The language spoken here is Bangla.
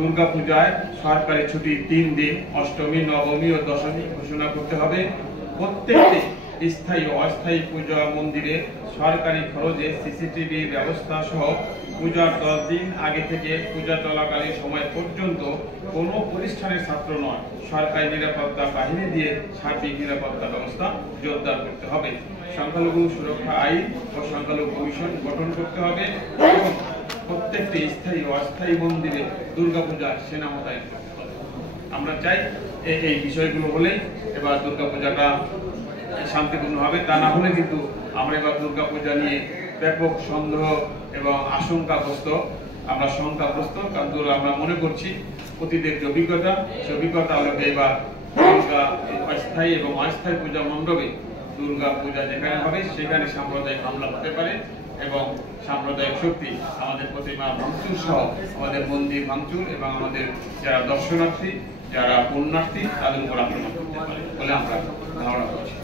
দুর্গা পূজায় সরকারি ছুটি 3 দিন, অষ্টমী, নবমী ও দশমী ঘোষণা করতে হবে। প্রত্যেকটি স্থায়ী ও অস্থায়ী পূজা মন্দিরে সরকারি খরচে সিসিটিভি ব্যবস্থা সহ পূজার 10 দিন আগে থেকে পূজা চলাকালীন সময় পর্যন্ত কোনো প্রতিষ্ঠানের ছাত্র নয়, সরকারি নিরাপত্তা বাহিনী দিয়ে সার্বিক নিরাপত্তা ব্যবস্থা জোরদার করতে হবে। সংখ্যালঘু সুরক্ষা আইন ও সংখ্যালঘু কমিশন গঠন করতে হবে এবং প্রত্যেকটি স্থায়ী ও অস্থায়ী মন্দিরে দুর্গাপূজা সেনা মোতায়েন করতে হবে। আমরা চাই এই বিষয়গুলো হলেই এবার দুর্গাপূজাটা শান্তিপূর্ণ হবে। তা না হলে কিন্তু আমরা এবার দুর্গাপূজা নিয়ে ব্যাপক সন্দেহ এবং শঙ্কাগ্রস্ত, কারণ আমরা মনে করছি অতীতের যে অভিজ্ঞতা, সেই অভিজ্ঞতা আলোকে এবার দুর্গা অস্থায়ী এবং অস্থায়ী পূজা মণ্ডপে দুর্গা পূজা যেখানে হবে সেখানে সাম্প্রদায়িক হামলা হতে পারে এবং সাম্প্রদায়িক শক্তি আমাদের প্রতিমা ভাঙচুর সহ আমাদের মন্দির ভাঙচুর এবং আমাদের যারা দর্শনার্থী, যারা পুণ্যার্থী তাদের উপর আক্রমণ করতে পারে বলে আমরা ধারণা করছি।